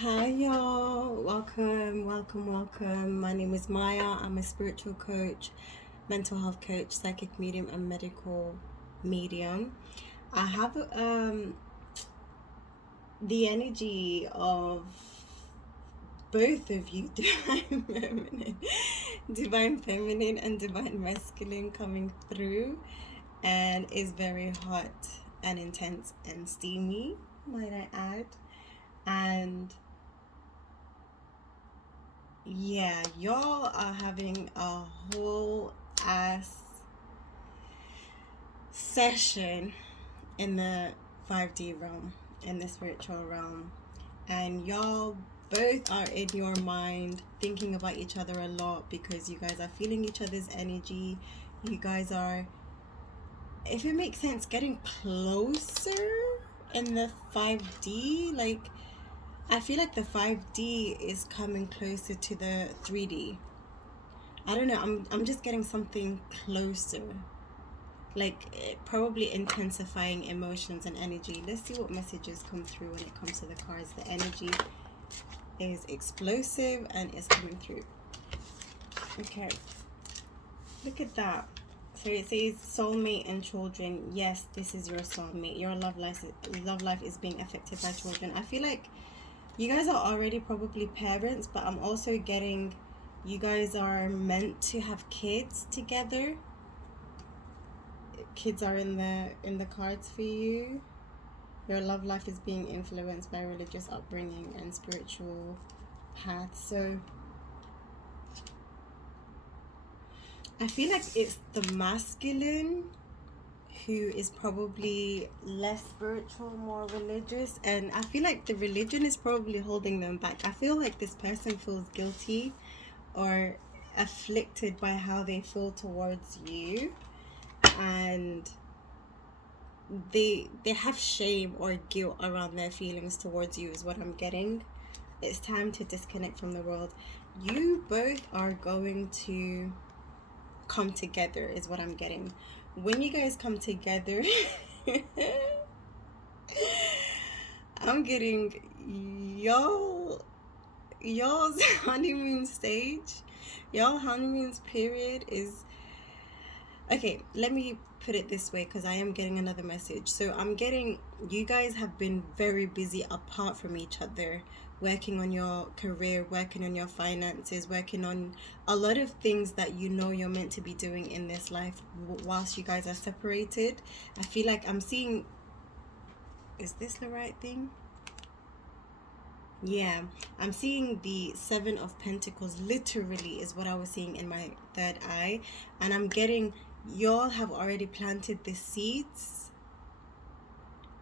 Hi y'all, welcome. My name is Maya. I'm a spiritual coach, mental health coach, psychic medium, and medical medium. I have the energy of both of you, divine feminine and divine masculine coming through, and is very hot and intense and steamy, might I add. And yeah, y'all are having a whole ass session in the 5D realm, in the spiritual realm. And y'all both are in your mind thinking about each other a lot because you guys are feeling each other's energy. You guys are, if it makes sense, getting closer in the 5D. Like, I feel like the 5D is coming closer to the 3D. I don't know, I'm just getting something closer. Like probably intensifying emotions and energy. Let's see what messages come through when it comes to the cards. The energy is explosive and is coming through. Okay. Look at that. So it says soulmate and children. Yes, this is your soulmate. Your love life is being affected by children. I feel like you guys are already probably parents, but I'm also getting you guys are meant to have kids together. Kids are in the cards for you. Your love life is being influenced by religious upbringing and spiritual paths. So I feel like it's the masculine who is probably less spiritual, more religious, and I feel like the religion is probably holding them back. I feel like this person feels guilty or afflicted by how they feel towards you, and they have shame or guilt around their feelings towards you is what I'm getting. It's time to disconnect from the world. You both are going to come together is what I'm getting. When you guys come together, I'm getting y'all's honeymoon stage, y'all honeymoon's period is okay. Let me put it this way because I am getting another message. So I'm getting you guys have been very busy apart from each other, working on your career, working on your finances, working on a lot of things that you know you're meant to be doing in this life whilst you guys are separated. I feel like I'm seeing, is this the right thing? Yeah, I'm seeing the Seven of Pentacles literally is what I was seeing in my third eye, and I'm getting y'all have already planted the seeds,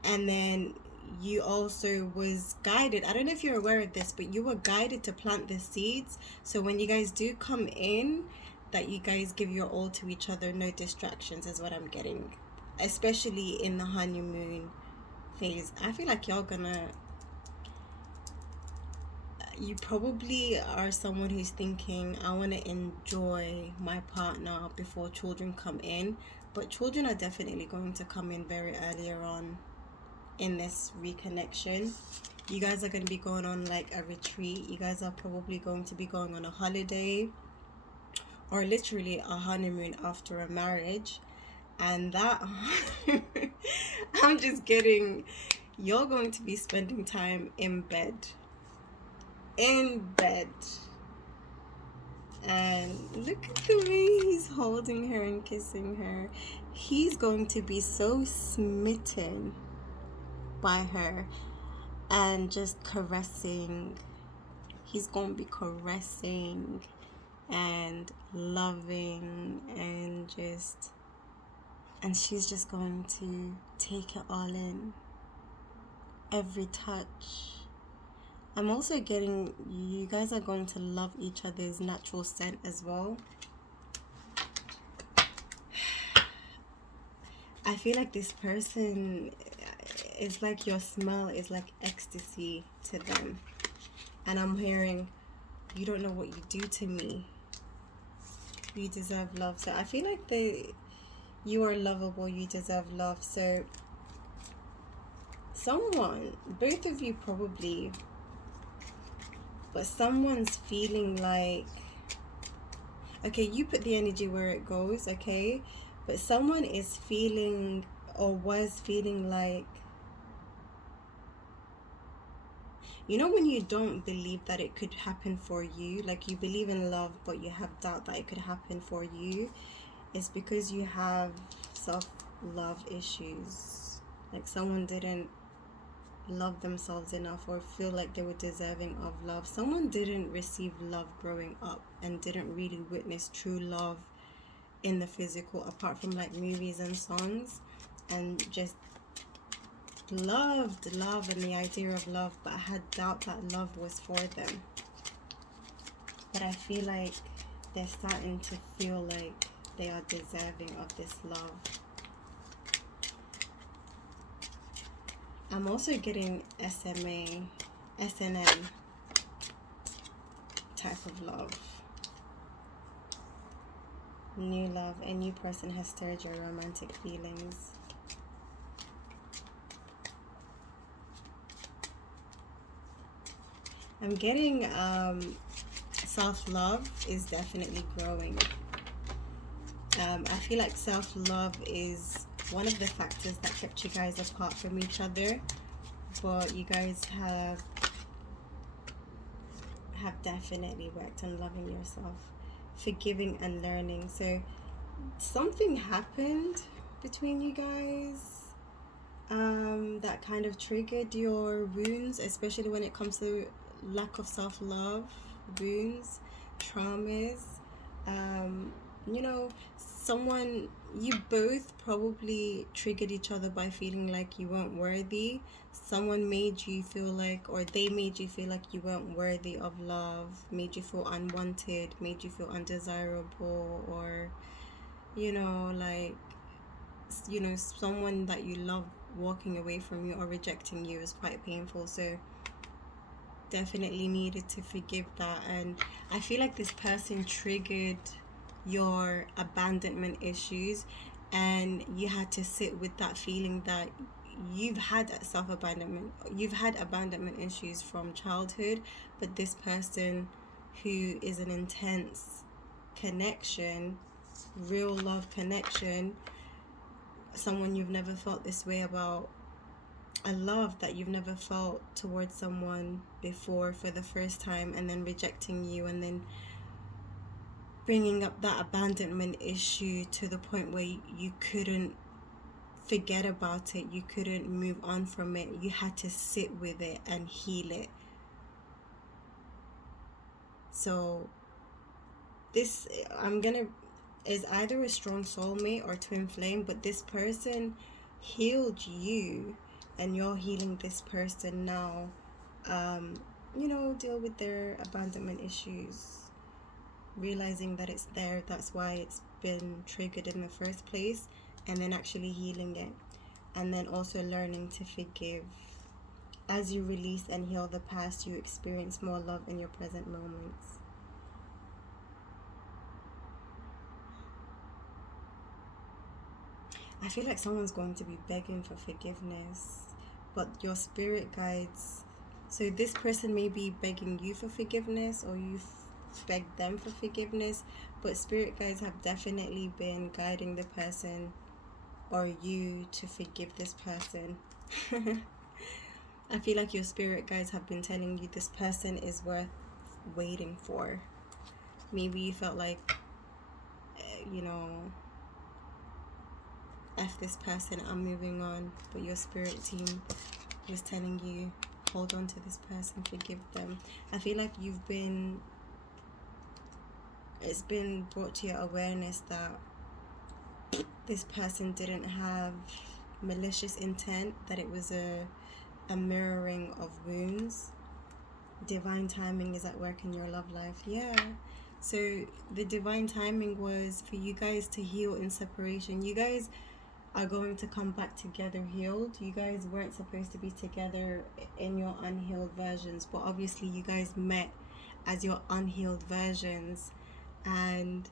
and then you also was guided. I don't know if you're aware of this, but you were guided to plant the seeds, so when you guys do come in, that you guys give your all to each other, no distractions is what I'm getting, especially in the honeymoon phase. I feel like you probably are someone who's thinking, I want to enjoy my partner before children come in, but children are definitely going to come in very earlier on in this reconnection. You guys are going to be going on like a retreat. You guys are probably going to be going on a holiday or literally a honeymoon after a marriage, and that I'm just getting you're going to be spending time in bed, and look at the way he's holding her and kissing her. He's going to be so smitten by her and just caressing. He's going to be caressing and loving and she's just going to take it all in, every touch. I'm also getting you guys are going to love each other's natural scent as well. I feel like this person is like your smell is like ecstasy to them. And I'm hearing, you don't know what you do to me. You deserve love. So I feel like you are lovable, you deserve love. So someone, both of you probably but someone's feeling like, okay, you put the energy where it goes, okay? But someone is feeling or was feeling like, you know, when you don't believe that it could happen for you, like you believe in love, but you have doubt that it could happen for you, it's because you have self-love issues. Like someone didn't love themselves enough or feel like they were deserving of love. Someone didn't receive love growing up and didn't really witness true love in the physical, apart from like movies and songs, and just loved love and the idea of love, but had doubt that love was for them. But I feel like they're starting to feel like they are deserving of this love. I'm also getting SNM type of love. New love. A new person has stirred your romantic feelings. I'm getting self-love is definitely growing. I feel like self-love is one of the factors that kept you guys apart from each other, but you guys have definitely worked on loving yourself, forgiving and learning. So something happened between you guys that kind of triggered your wounds, especially when it comes to lack of self-love, wounds, traumas. You know, you both probably triggered each other by feeling like you weren't worthy. Someone made you feel like, or they made you feel like you weren't worthy of love, made you feel unwanted, made you feel undesirable, or, you know, like, you know, someone that you love walking away from you or rejecting you is quite painful. So definitely needed to forgive that. And I feel like this person triggered your abandonment issues, and you had to sit with that feeling that you've had abandonment issues from childhood, but this person who is an intense connection, real love connection, someone you've never felt this way about, a love that you've never felt towards someone before for the first time, and then rejecting you, and then bringing up that abandonment issue to the point where you couldn't forget about it, you couldn't move on from it, you had to sit with it and heal it. So this is either a strong soulmate or twin flame, but this person healed you and you're healing this person now. You know, deal with their abandonment issues, realizing that it's there, that's why it's been triggered in the first place, and then actually healing it, and then also learning to forgive. As you release and heal the past, you experience more love in your present moments. I feel like someone's going to be begging for forgiveness, but your spirit guides, so this person may be begging you for forgiveness, or you've begged them for forgiveness, but spirit guides have definitely been guiding the person or you to forgive this person. I feel like your spirit guides have been telling you this person is worth waiting for. Maybe you felt like, you know, F this person, I'm moving on, but your spirit team was telling you, hold on to this person, forgive them. I feel like it's been brought to your awareness that this person didn't have malicious intent, that it was a mirroring of wounds. Divine timing is at work in your love life. Yeah. So the divine timing was for you guys to heal in separation. You guys are going to come back together healed. You guys weren't supposed to be together in your unhealed versions, but obviously you guys met as your unhealed versions, and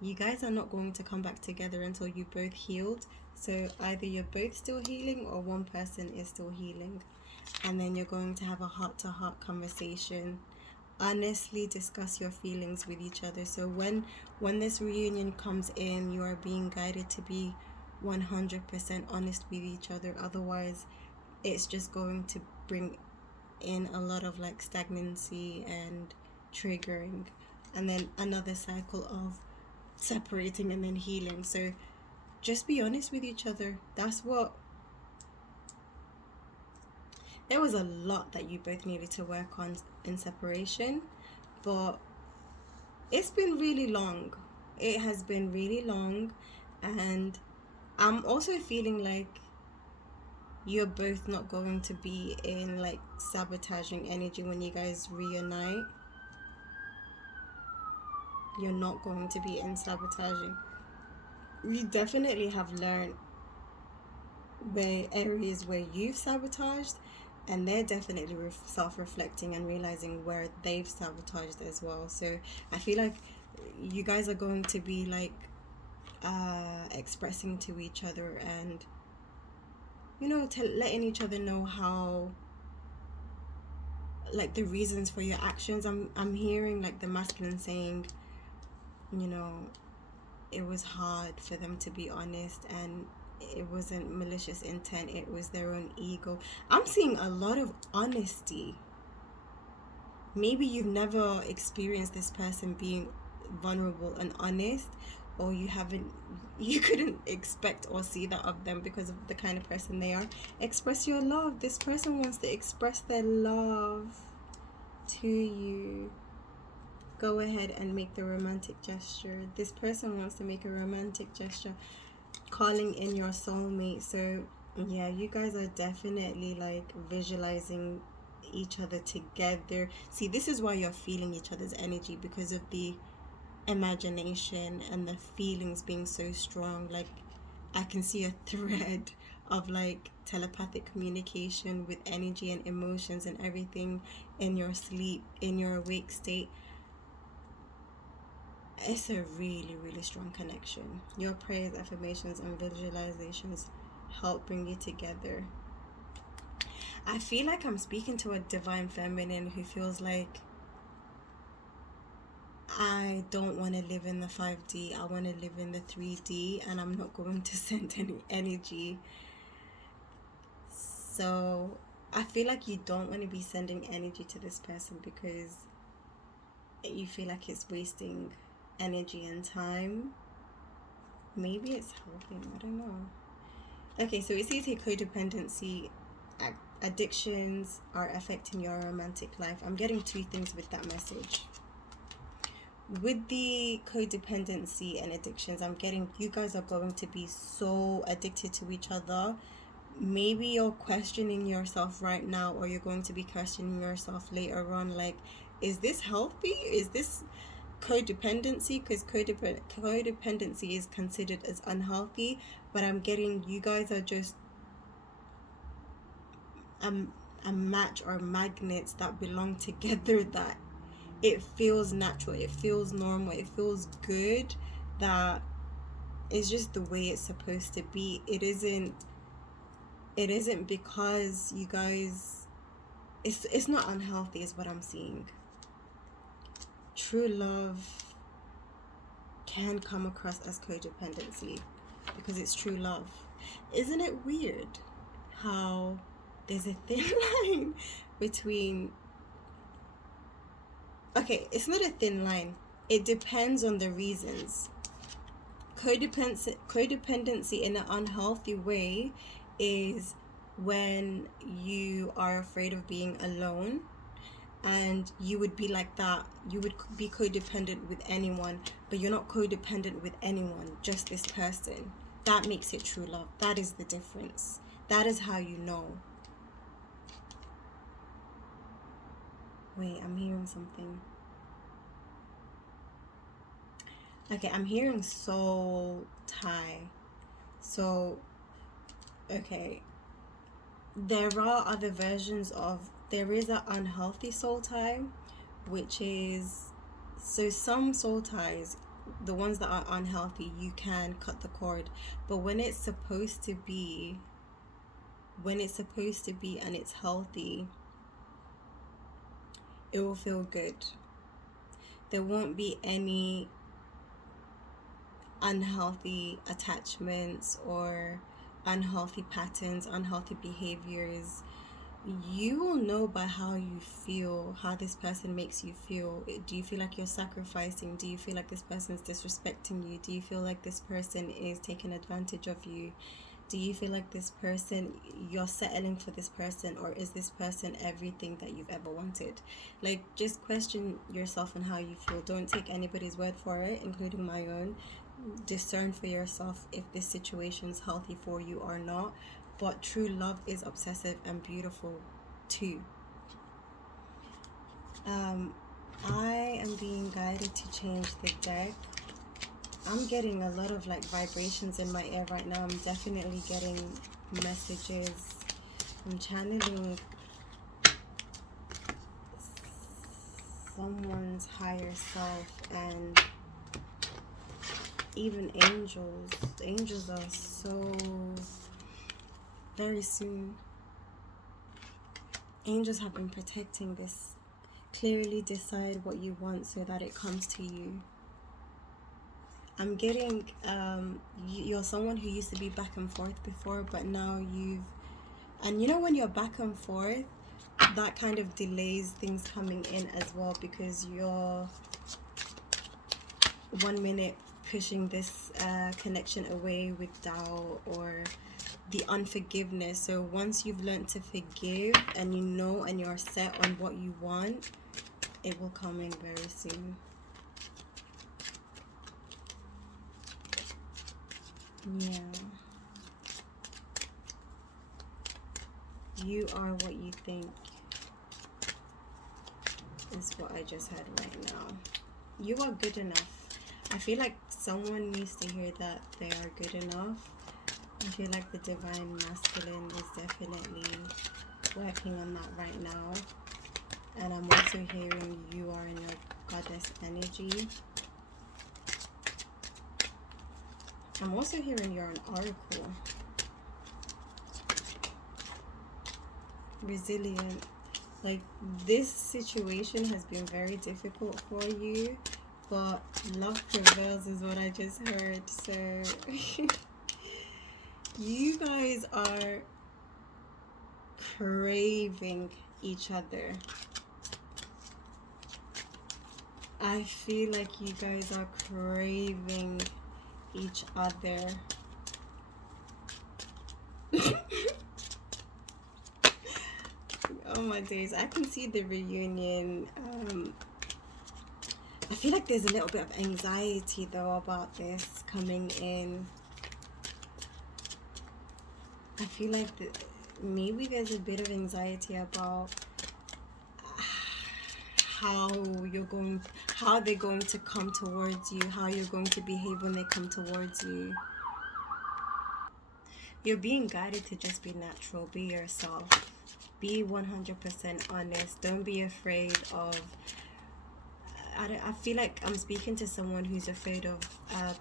you guys are not going to come back together until you both healed. So either you're both still healing or one person is still healing, and then you're going to have a heart-to-heart conversation honestly discuss your feelings with each other. So when this reunion comes in, you are being guided to be 100% honest with each other. Otherwise, it's just going to bring in a lot of like stagnancy and triggering, and then another cycle of separating and then healing. So just be honest with each other. That's what, there was a lot that you both needed to work on in separation, but it's been really long. It has been really long, and I'm also feeling like you're both not going to be in like sabotaging energy when you guys reunite. You're not going to be in sabotaging. You definitely have learned where areas where you've sabotaged, and they're definitely self-reflecting and realizing where they've sabotaged as well. So I feel like you guys are going to be like expressing to each other, and letting each other know how, like, the reasons for your actions. I'm hearing like the masculine saying, it was hard for them to be honest, and it wasn't malicious intent, it was their own ego. I'm seeing a lot of honesty. Maybe you've never experienced this person being vulnerable and honest, or you couldn't expect or see that of them because of the kind of person they are. Express your love. This person wants to express their love to you. Go ahead and make the romantic gesture. This person wants to make a romantic gesture, calling in your soulmate. So yeah, you guys are definitely like visualizing each other together. See, this is why you're feeling each other's energy, because of the imagination and the feelings being so strong. Like, I can see a thread of like telepathic communication with energy and emotions and everything in your sleep, in your awake state. It's a really, really strong connection. Your prayers, affirmations, and visualizations help bring you together. I feel like I'm speaking to a divine feminine who feels like, I don't want to live in the 5D, I want to live in the 3D, and I'm not going to send any energy. So I feel like you don't want to be sending energy to this person because you feel like it's wasting energy and time. Maybe it's helping, I don't know. Okay, so it says here codependency addictions are affecting your romantic life. I'm getting two things with that message. With the codependency and addictions, I'm getting you guys are going to be so addicted to each other. Maybe you're questioning yourself right now, or you're going to be questioning yourself later on, like, is this healthy? Is this codependency? Because codependency is considered as unhealthy, but I'm getting you guys are just a match, or magnets that belong together, that it feels natural, it feels normal, it feels good, that it's just the way it's supposed to be. It isn't because you guys, it's not unhealthy is what I'm seeing. True love can come across as codependency because it's true love. Isn't it weird how there's a thin line between, okay, it's not a thin line, it depends on the reasons. Codependency in an unhealthy way is when you are afraid of being alone, and you would be like that. You would be codependent with anyone, but you're not codependent with anyone, just this person. That makes it true love. That is the difference. That is how you know. Wait, I'm hearing something. Okay, I'm hearing soul tie. So, okay, there are other versions of, there is an unhealthy soul tie, which is, so some soul ties, the ones that are unhealthy, you can cut the cord, but when it's supposed to be and it's healthy, It will feel good. There won't be any unhealthy attachments or unhealthy patterns, unhealthy behaviors. You will know by how you feel, how this person makes you feel. Do you feel like you're sacrificing? Do you feel like this person's disrespecting you? Do you feel like this person is taking advantage of you? Do you feel like this person, you're settling for this person, or is this person everything that you've ever wanted? Like, just question yourself on how you feel. Don't take anybody's word for it, including my own. Discern for yourself if this situation is healthy for you or not. But true love is obsessive and beautiful too. I am being guided to change the deck. I'm getting a lot of like vibrations in my ear right now. I'm definitely getting messages. I'm channeling someone's higher self, and even angels. The angels are so very soon. Angels have been protecting this. Clearly decide what you want so that it comes to you. I'm getting you're someone who used to be back and forth before, but now and you know, when you're back and forth, that kind of delays things coming in as well, because you're 1 minute pushing this connection away with doubt or the unforgiveness. So once you've learned to forgive and you know and you're set on what you want, it will come in very soon. Yeah. You are what you think is what I just heard right now. You are good enough. I feel like someone needs to hear that they are good enough. I feel like the divine masculine is definitely working on that right now. And I'm also hearing you are in your goddess energy. I'm also hearing you're an oracle. Resilient. Like, this situation has been very difficult for you, but love prevails is what I just heard. So you guys are craving each other. I feel like you guys are craving each other. Oh my days, I can see the reunion. I feel like there's a little bit of anxiety though about this coming in. I feel like maybe there's a bit of anxiety about how they're going to come towards you, how you're going to behave when they come towards you. You're being guided to just be natural, be yourself, be 100% honest. Don't be afraid of I feel like I'm speaking to someone who's afraid of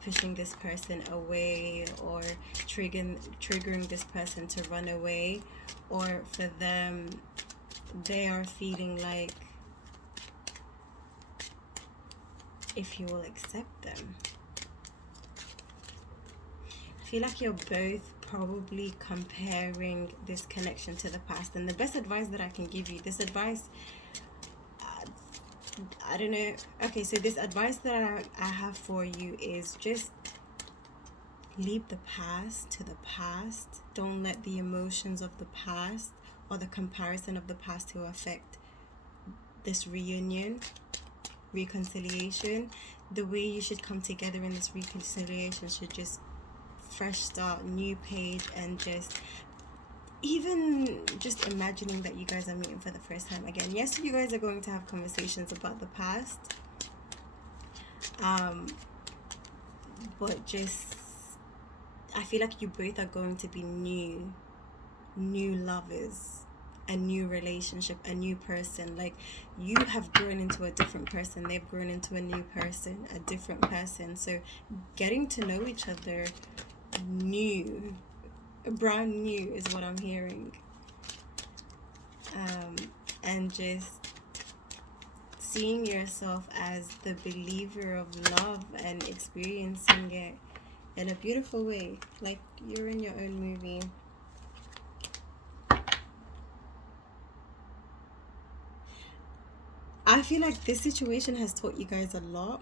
pushing this person away, or triggering this person to run away, or for them, they are feeling like if you will accept them. I feel like you're both probably comparing this connection to the past, and the best advice that I can give you, this advice, I don't know. Okay, so this advice that I have for you is just leave the past to the past. Don't let the emotions of the past or the comparison of the past to affect this reunion, reconciliation. The way you should come together in this reconciliation should just fresh start, new page, and just even just imagining that you guys are meeting for the first time again. Yes, you guys are going to have conversations about the past, but just I feel like you both are going to be new lovers, a new relationship, a new person. Like, you have grown into a different person, they've grown into a new person, a different person. So getting to know each other new, brand new is what I'm hearing. And just seeing yourself as the believer of love and experiencing it in a beautiful way, like you're in your own movie. I feel like this situation has taught you guys a lot.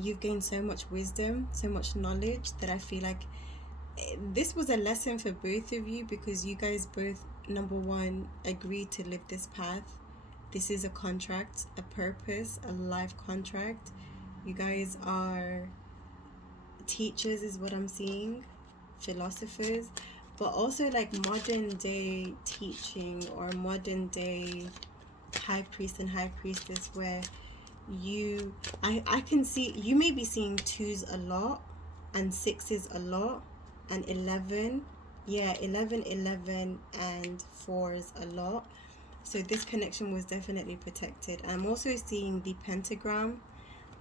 You've gained so much wisdom, so much knowledge, that I feel like this was a lesson for both of you, because you guys both, number one, agreed to live this path. This is a contract, a purpose, a life contract. You guys are teachers, is what I'm seeing, philosophers, but also like modern day teaching or modern day high priest and high priestess, where I can see you may be seeing 2s a lot and 6s a lot and 11, 11 and 4s a lot. So this connection was definitely protected. I'm also seeing the pentagram,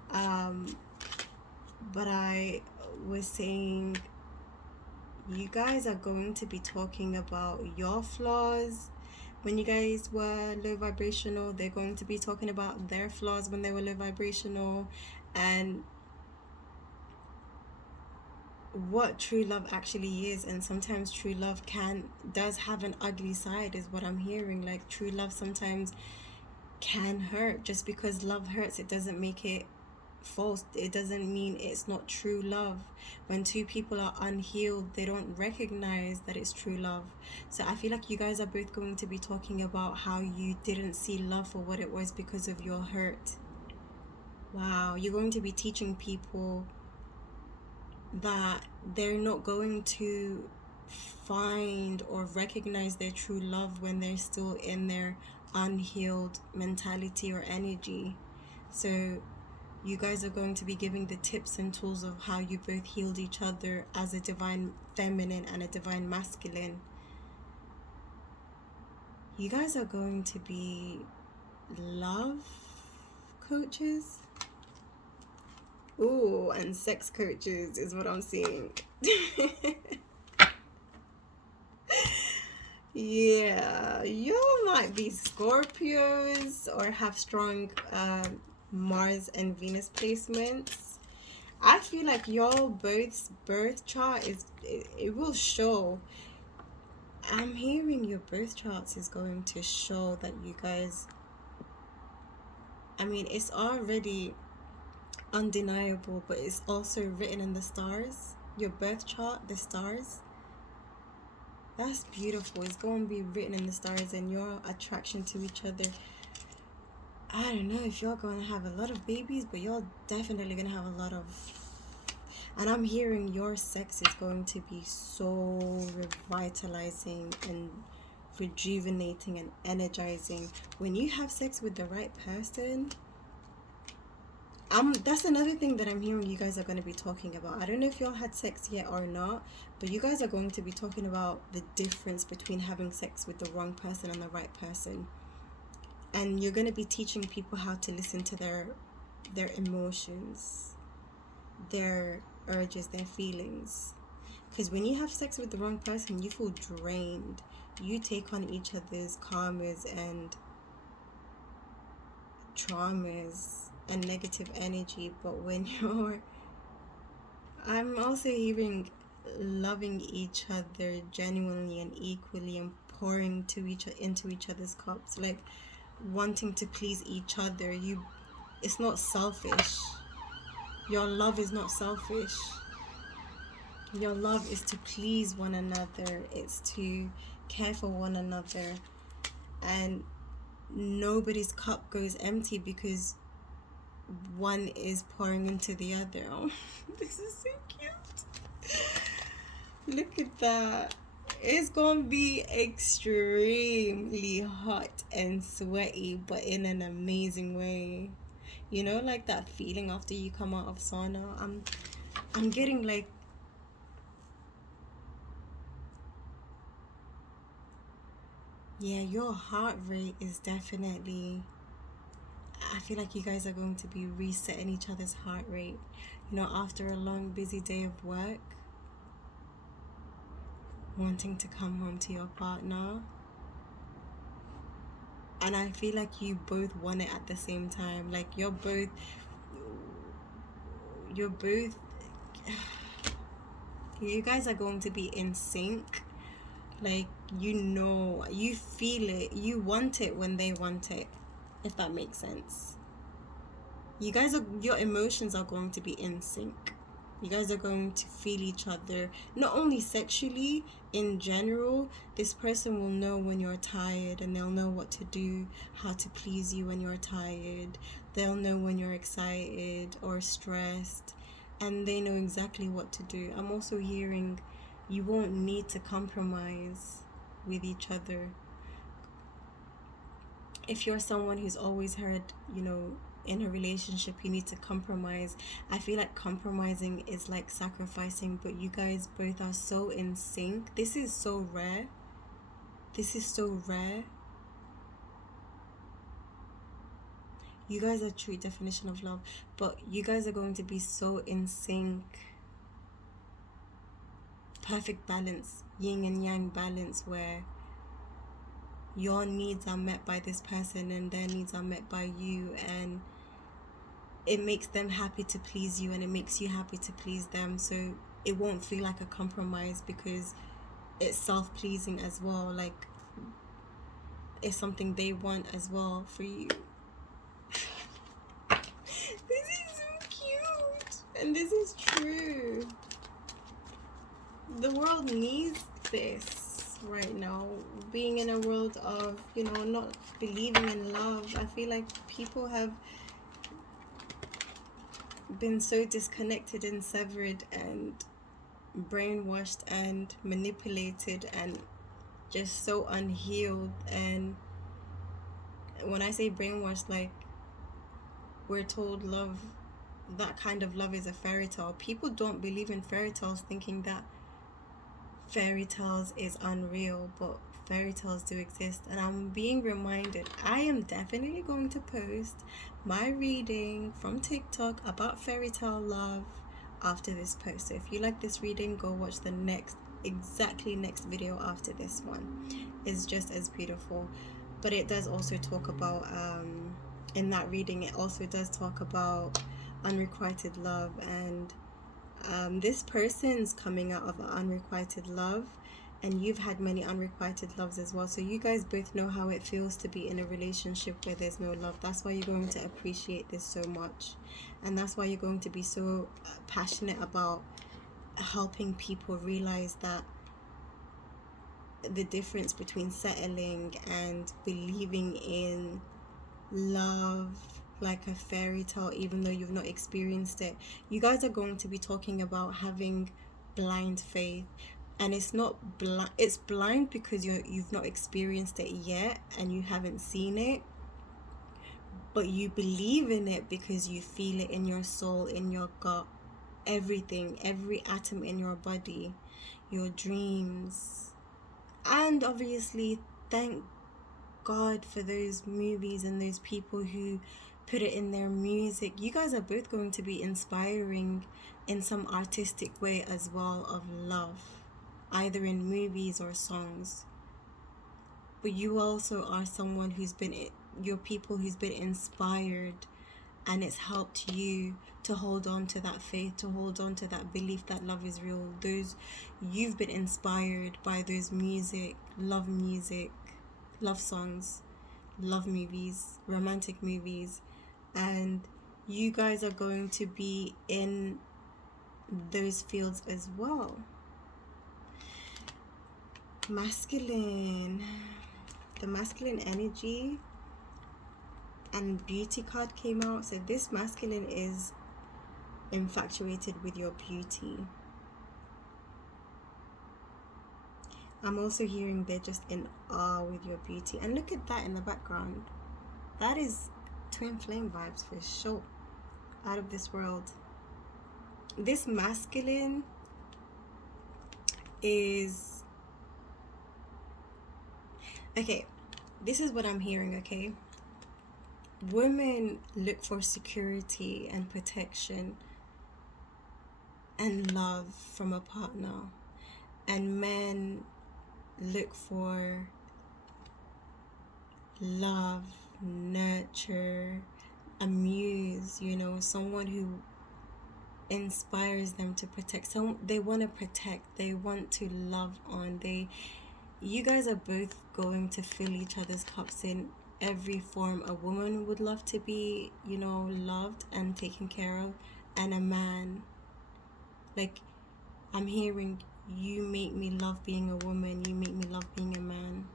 but I was saying you guys are going to be talking about your flaws. When you guys were low vibrational, they're going to be talking about their flaws when they were low vibrational, and what true love actually is. And sometimes true love does have an ugly side, is what I'm hearing. Like, true love sometimes can hurt. Just because love hurts, it doesn't make it false. It doesn't mean it's not true love. When two people are unhealed, they don't recognize that it's true love. So I feel like you guys are both going to be talking about how you didn't see love for what it was because of your hurt. Wow, you're going to be teaching people that they're not going to find or recognize their true love when they're still in their unhealed mentality or energy. So you guys are going to be giving the tips and tools of how you both healed each other as a divine feminine and a divine masculine. You guys are going to be love coaches. Ooh, and sex coaches is what I'm seeing. Yeah, you might be Scorpios or have strong Mars and Venus placements. I feel like your both's birth chart it will show. I'm hearing your birth charts is going to show that you guys, I mean, it's already undeniable, but it's also written in the stars. Your birth chart, the stars, that's beautiful. It's going to be written in the stars, and your attraction to each other. I don't know if you're going to have a lot of babies, but you're definitely going to have a lot of... And I'm hearing your sex is going to be so revitalizing and rejuvenating and energizing. When you have sex with the right person... that's another thing that I'm hearing you guys are going to be talking about. I don't know if y'all had sex yet or not, but you guys are going to be talking about the difference between having sex with the wrong person and the right person. And you're going to be teaching people how to listen to their emotions, their urges, their feelings. Because when you have sex with the wrong person, you feel drained. You take on each other's karmas and traumas and negative energy. But when I'm also hearing loving each other genuinely and equally, and pouring into each other's cups, like wanting to please each other. It's not selfish. Your love is not selfish. Your love is to please one another. It's to care for one another, and nobody's cup goes empty because one is pouring into the other. Oh, this is so cute. Look at that. It's gonna be extremely hot and sweaty, but in an amazing way. You know, like that feeling after you come out of sauna. I'm getting like... Yeah, your heart rate is definitely... I feel like you guys are going to be resetting each other's heart rate. You know, after a long, busy day of work, wanting to come home to your partner and I feel like you both want it at the same time. Like you're both you guys are going to be in sync. Like, you feel it, you want it when they want it, if that makes sense. Your emotions are going to be in sync. You guys are going to feel each other, not only sexually, in general. This person will know when you're tired, and they'll know what to do, how to please you when you're tired. They'll know when you're excited or stressed, and they know exactly what to do. I'm also hearing you won't need to compromise with each other. If you're someone who's always heard, in a relationship you need to compromise, I feel like compromising is like sacrificing, but you guys both are so in sync. This is so rare. You guys are true definition of love, but you guys are going to be so in sync. Perfect balance, yin and yang balance, where your needs are met by this person and their needs are met by you, and it makes them happy to please you, and it makes you happy to please them. So it won't feel like a compromise, because it's self-pleasing as well. Like, it's something they want as well for you. This is so cute, and this is true. The world needs this right now. Being in a world of, not believing in love, I feel like people have been so disconnected and severed and brainwashed and manipulated and just so unhealed. And when I say brainwashed, like, we're told love, that kind of love is a fairy tale. People don't believe in fairy tales, thinking that fairy tales is unreal, but fairy tales do exist. And I'm being reminded, I am definitely going to post my reading from TikTok about fairy tale love after this post. So if you like this reading, go watch the next video after this one. It's just as beautiful. But it does also talk about in that reading, it also does talk about unrequited love, and this person's coming out of unrequited love, and you've had many unrequited loves as well. So you guys both know how it feels to be in a relationship where there's no love. That's why you're going to appreciate this so much, and that's why you're going to be so passionate about helping people realize that the difference between settling and believing in love like a fairy tale, even though you've not experienced it. You guys are going to be talking about having blind faith, and it's not blind, it's blind because you've not experienced it yet and you haven't seen it, but you believe in it because you feel it in your soul, in your gut, everything, every atom in your body, your dreams. And obviously, thank God for those movies and those people who put it in their music. You guys are both going to be inspiring in some artistic way as well of love, either in movies or songs. But you also are someone who's been inspired, and it's helped you to hold on to that faith, to hold on to that belief that love is real. You've been inspired by those love songs, love movies, romantic movies, and you guys are going to be in those fields as well. Masculine, the masculine energy and beauty card came out. So this masculine is infatuated with your beauty. I'm also hearing they're just in awe with your beauty. And look at that in the background. That is twin flame vibes for sure. Out of this world. This masculine is... Okay, this is what I'm hearing, okay? Women look for security and protection and love from a partner. And men look for love, nurture, amuse, you know, someone who inspires them to protect. Some they want to protect, they want to love on. You guys are both going to fill each other's cups in every form a woman would love to be, you know, loved and taken care of, and a man. Like, I'm hearing, you make me love being a woman, you make me love being a man.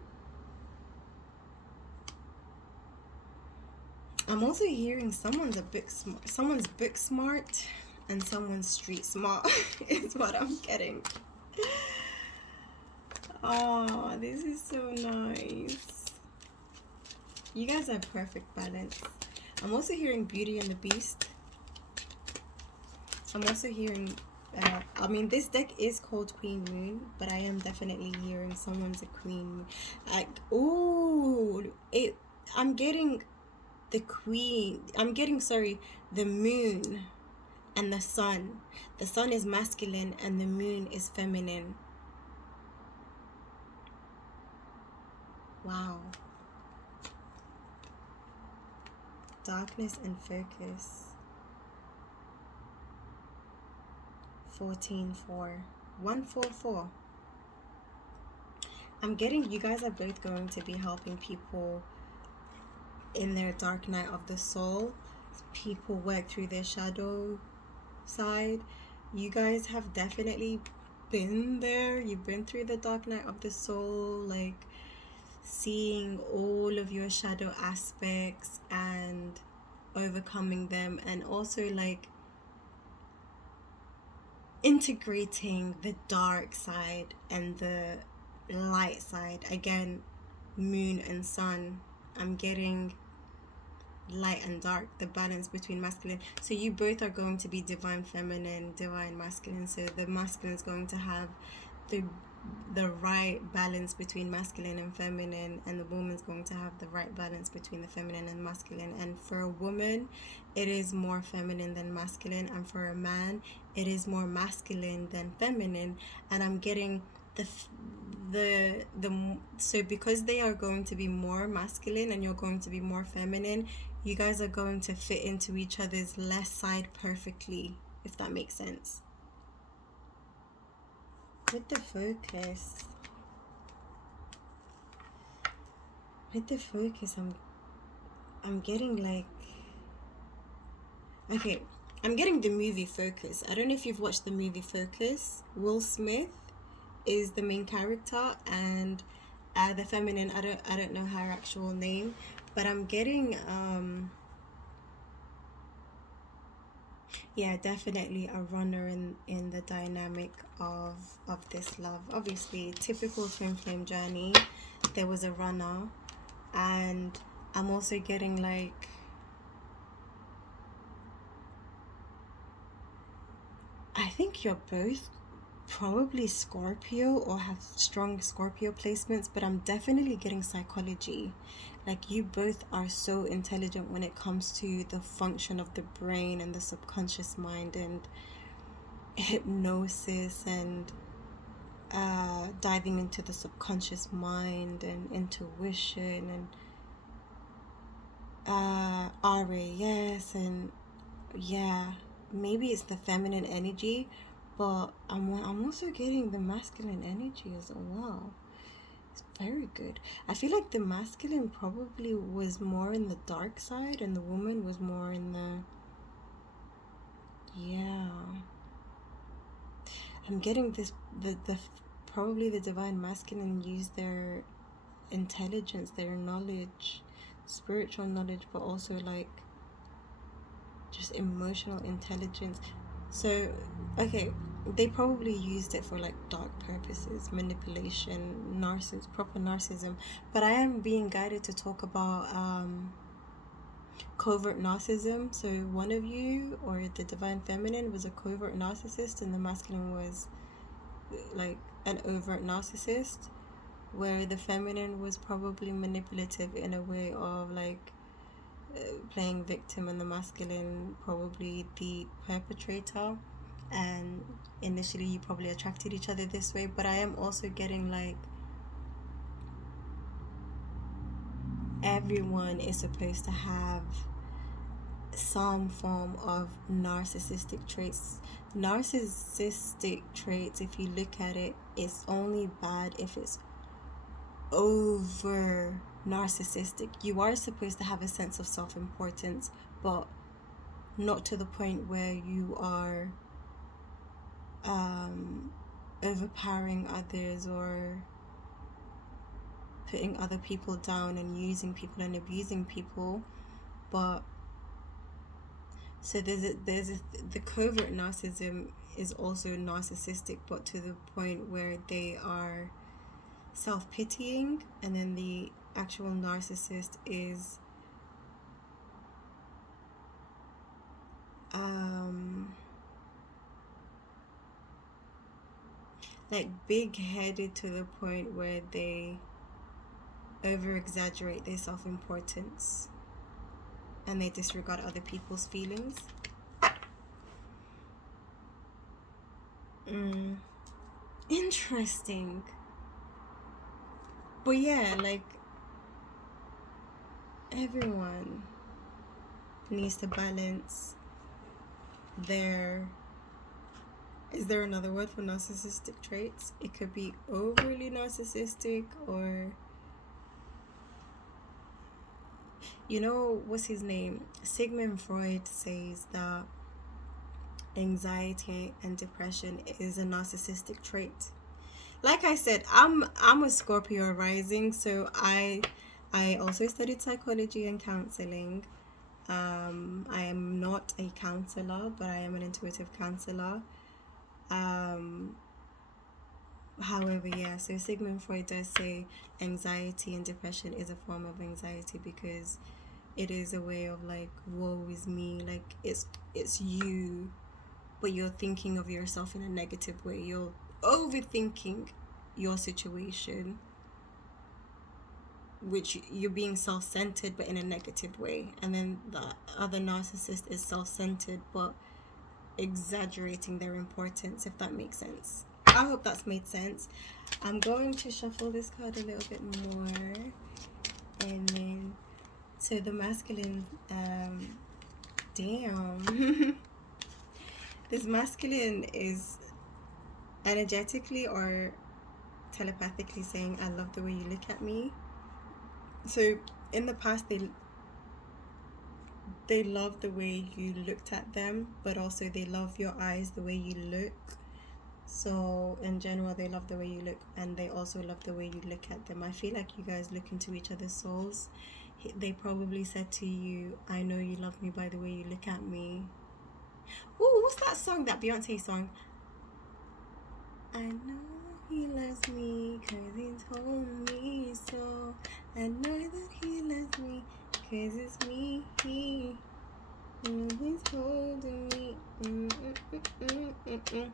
I'm also hearing someone's book smart and someone's street smart is what I'm getting. Oh, this is so nice. You guys are perfect balance. I'm also hearing Beauty and the Beast. I'm also hearing I mean, this deck is called Queen Moon, but I am definitely hearing someone's a queen. Like, I'm getting the queen. I'm getting, sorry, the moon and the sun. The sun is masculine and the moon is feminine. Wow. Darkness and focus. 14-4. 144. I'm getting, you guys are both going to be helping people in their dark night of the soul. People work through their shadow side. You guys have definitely been there. You've been through the dark night of the soul, like seeing all of your shadow aspects and overcoming them, and also like integrating the dark side and the light side. Again, moon and sun. I'm getting light and dark, the balance between masculine. So you both are going to be divine feminine, divine masculine. So the masculine is going to have the right balance between masculine and feminine, and the woman's going to have the right balance between the feminine and masculine. And for a woman, it is more feminine than masculine, and for a man, it is more masculine than feminine. And I'm getting so because they are going to be more masculine and you're going to be more feminine, you guys are going to fit into each other's left side perfectly, if that makes sense. With the focus, I'm getting like, okay, I'm getting the movie Focus. I don't know if you've watched the movie Focus. Will Smith is the main character, and the feminine, I don't know her actual name, but I'm getting yeah, definitely a runner in the dynamic of this love. Obviously, typical twin flame journey, there was a runner. And I'm also getting like, I think you're both probably Scorpio or have strong Scorpio placements, but I'm definitely getting psychology. Like, you both are so intelligent when it comes to the function of the brain and the subconscious mind and hypnosis and diving into the subconscious mind and intuition and RAS, and yeah, maybe it's the feminine energy, but I'm also getting the masculine energy as well. It's very good. I feel like the masculine probably was more in the dark side and the woman was more in the, yeah, I'm getting this, the probably the divine masculine used their intelligence, their knowledge, spiritual knowledge, but also like just emotional intelligence. So okay, they probably used it for like dark purposes, manipulation, proper narcissism. But I am being guided to talk about covert narcissism. So one of you, or the divine feminine, was a covert narcissist and the masculine was like an overt narcissist, where the feminine was probably manipulative in a way of like playing victim, and the masculine probably the perpetrator. And initially you probably attracted each other this way. But I am also getting like everyone is supposed to have some form of narcissistic traits. Narcissistic traits, if you look at it, it's only bad if it's over narcissistic. You are supposed to have a sense of self-importance, but not to the point where you are overpowering others or putting other people down and using people and abusing people. But so the covert narcissism is also narcissistic, but to the point where they are self-pitying, and then the actual narcissist is like big-headed to the point where they over-exaggerate their self-importance and they disregard other people's feelings. Interesting. But yeah, like, everyone needs to balance their... Is there another word for narcissistic traits? It could be overly narcissistic, or... You know, what's his name? Sigmund Freud says that anxiety and depression is a narcissistic trait. Like I said, I'm a Scorpio rising, so I also studied psychology and counseling. I am not a counselor, but I am an intuitive counselor. However, yeah, so Sigmund Freud does say anxiety and depression is a form of anxiety because it is a way of like, woe is me, like it's you, but you're thinking of yourself in a negative way. You're overthinking your situation, which you're being self-centered but in a negative way. And then the other narcissist is self-centered but exaggerating their importance, if that makes sense. I hope that's made sense. I'm going to shuffle this card a little bit more, and then so the masculine, damn. This masculine is energetically or telepathically saying, I love the way you look at me. So in the past, they love the way you looked at them, but also they love your eyes, the way you look. So in general, they love the way you look, and they also love the way you look at them. I feel like you guys look into each other's souls. They probably said to you, I know you love me by the way you look at me. Ooh, what's that song, that Beyonce song? I know he loves me because he told me so. I know that he loves me because it's me. He's holding me.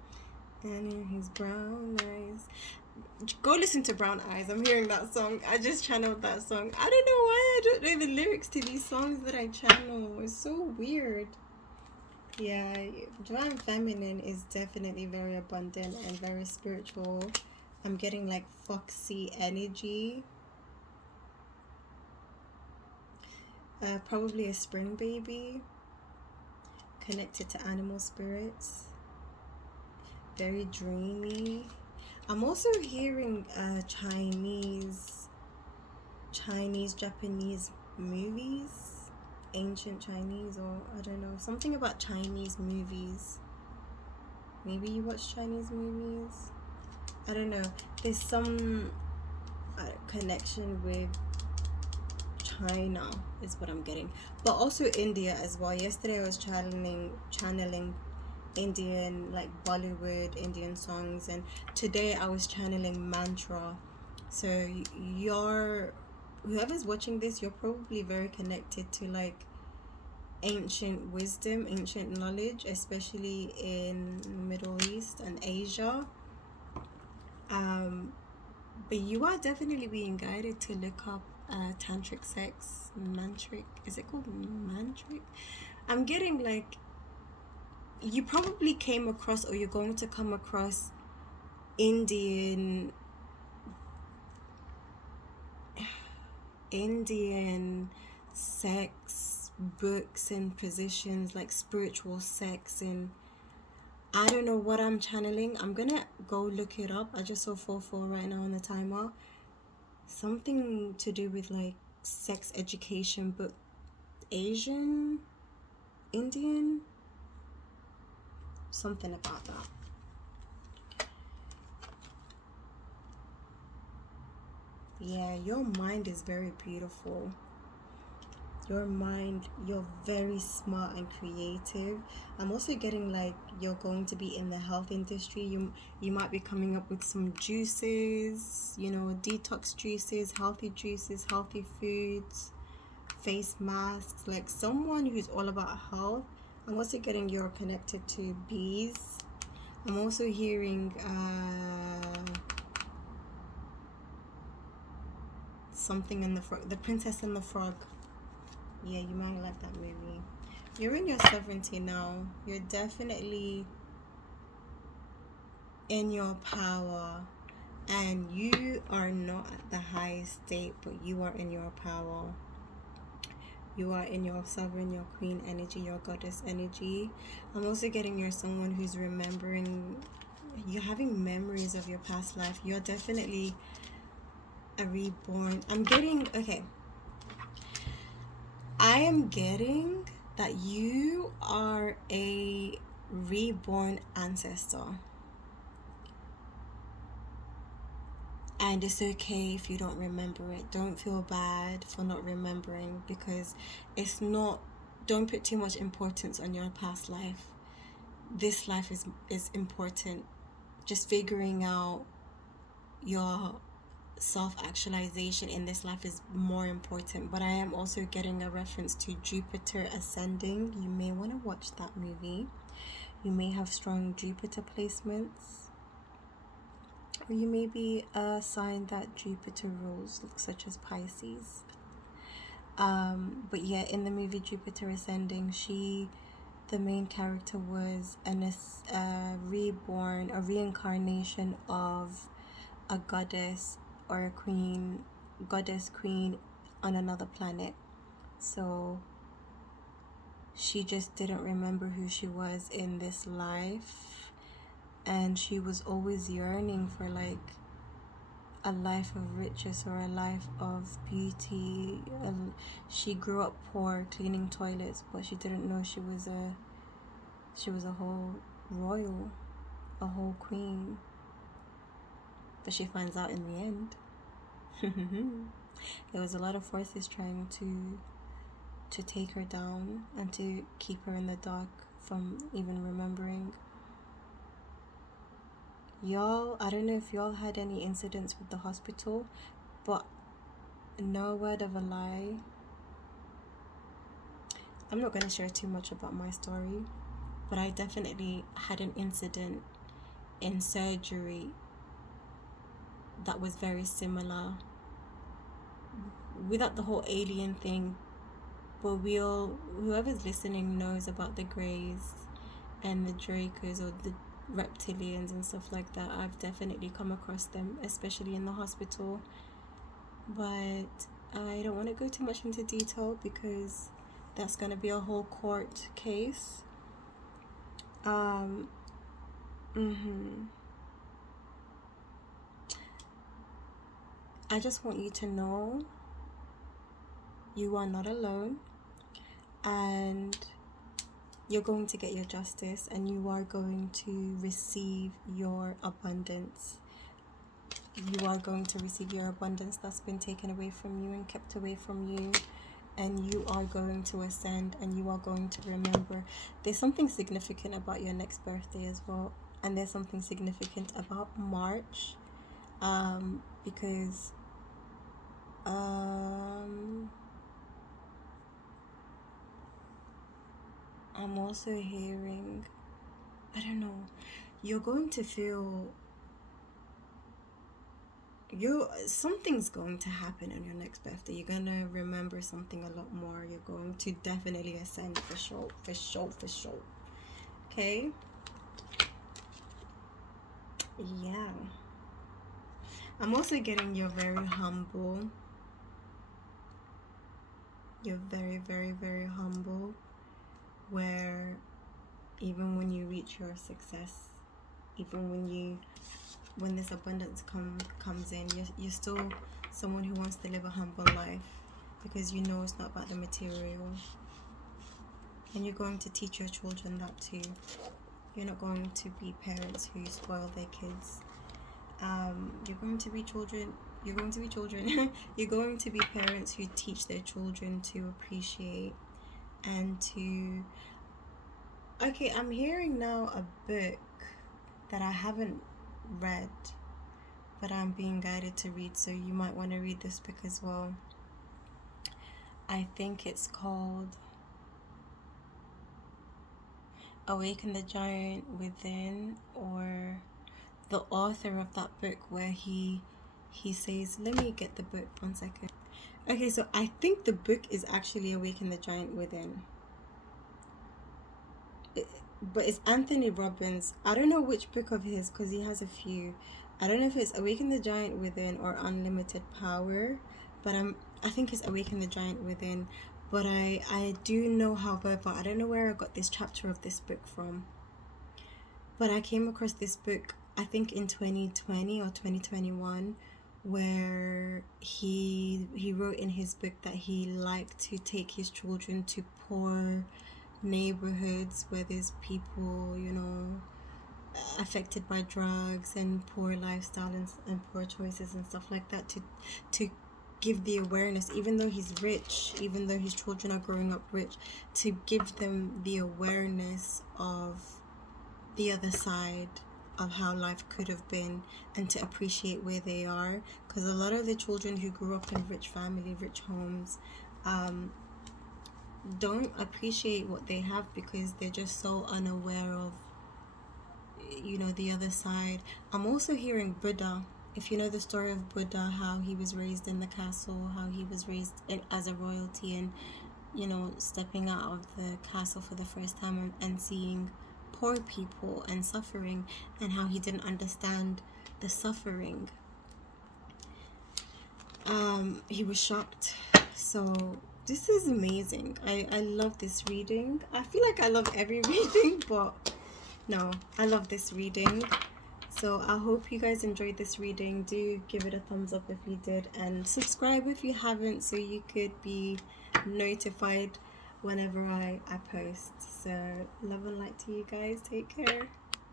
And in his brown eyes. Go listen to Brown Eyes. I'm hearing that song. I just channeled that song. I don't know why I don't know the lyrics to these songs that I channel. It's so weird. Yeah, Divine Feminine is definitely very abundant and very spiritual. I'm getting like foxy energy. Probably a spring baby. Connected to animal spirits. Very dreamy. I'm also hearing Chinese, Japanese movies. Ancient Chinese, or I don't know, something about Chinese movies. Maybe you watch Chinese movies. I don't know. There's some connection with China is what I'm getting, but also India as well. Yesterday I was channeling Indian, like Bollywood Indian songs, and today I was channeling mantra. So whoever's watching this, you're probably very connected to like ancient wisdom, ancient knowledge, especially in Middle East and Asia. But you are definitely being guided to look up tantric sex, mantric. Is it called mantric? I'm getting like, you probably came across, or you're going to come across, Indian Indian sex books and positions, like spiritual sex, and I don't know what I'm channeling. I'm gonna go look it up. I just saw 4-4 right now on the timer. Something to do with like sex education, but Asian, Indian, something about that. Yeah, your mind is very beautiful. Your mind, you're very smart and creative. I'm also getting like you're going to be in the health industry. You might be coming up with some juices, you know, detox juices, healthy foods, face masks, like someone who's all about health. I'm also getting you're connected to bees. I'm also hearing something in the frog, the Princess and the Frog. Yeah, you might like that movie. You're in your sovereignty now. You're definitely in your power, and you are not at the highest state, but you are in your power. You are in your sovereign, your queen energy, your goddess energy. I'm also getting you're someone who's remembering, you're having memories of your past life. You're definitely a reborn. I am getting that you are a reborn ancestor. And it's okay if you don't remember it. Don't feel bad for not remembering, because it's not, don't put too much importance on your past life. This life is important. Just figuring out your self-actualization in this life is more important. But I am also getting a reference to Jupiter ascending. You may want to watch that movie. You may have strong Jupiter placements, or you may be a sign that Jupiter rules, such as Pisces. But yeah, in the movie Jupiter Ascending, the main character was a reincarnation of a goddess or a queen on another planet. So she just didn't remember who she was in this life, and she was always yearning for like a life of riches or a life of beauty. She grew up poor, cleaning toilets, but she didn't know she was a whole royal, a whole queen. But she finds out in the end. There was a lot of forces trying to take her down and to keep her in the dark from even remembering. Y'all, I don't know if y'all had any incidents with the hospital, but no word of a lie, I'm not going to share too much about my story, but I definitely had an incident in surgery that was very similar, without the whole alien thing. But whoever's listening knows about the Greys and the Dracos, or the reptilians and stuff like that. I've definitely come across them, especially in the hospital. But I don't want to go too much into detail, because that's going to be a whole court case. I just want you to know you are not alone, and you're going to get your justice, and you are going to receive your abundance. You are going to receive your abundance that's been taken away from you and kept away from you, and you are going to ascend, and you are going to remember. There's something significant about your next birthday as well, and there's something significant about March, because I'm also hearing, I don't know, you're going to feel, something's going to happen on your next birthday. You're going to remember something a lot more. You're going to definitely ascend for sure. Okay? Yeah. I'm also getting you're very humble. You're very, very, very humble, where even when you reach your success, even when this abundance comes in, you're still someone who wants to live a humble life, because you know it's not about the material. And you're going to teach your children that too. You're not going to be parents who spoil their kids. You're going to be children. You're going to be children. You're going to be parents who teach their children to appreciate and to. Okay, I'm hearing now a book that I haven't read, but I'm being guided to read, so you might want to read this book as well. I think it's called Awaken the Giant Within, or the author of that book, where he says, let me get the book 1 second. Okay, so I think the book is actually Awaken the Giant Within. But it's Anthony Robbins. I don't know which book of his, because he has a few. I don't know if it's Awaken the Giant Within or Unlimited Power, but I think it's Awaken the Giant Within. But I do know, however, I don't know where I got this chapter of this book from. But I came across this book, I think in 2020 or 2021, where he wrote in his book that he liked to take his children to poor neighborhoods where there's people, you know, affected by drugs and poor lifestyle and poor choices and stuff like that, to give the awareness, even though he's rich, even though his children are growing up rich, to give them the awareness of the other side of how life could have been, and to appreciate where they are, because a lot of the children who grew up in rich family, rich homes, don't appreciate what they have, because they're just so unaware of, you know, the other side. I'm also hearing Buddha. If you know the story of Buddha, how he was raised in the castle, how he was raised as a royalty, and, you know, stepping out of the castle for the first time and seeing poor people and suffering, and how he didn't understand the suffering. He was shocked. So this is amazing. I love this reading. I feel like I love every reading, but no, I love this reading. So I hope you guys enjoyed this reading. Do give it a thumbs up if you did, and subscribe if you haven't, so you could be notified whenever I post. So love and light to you guys. Take care.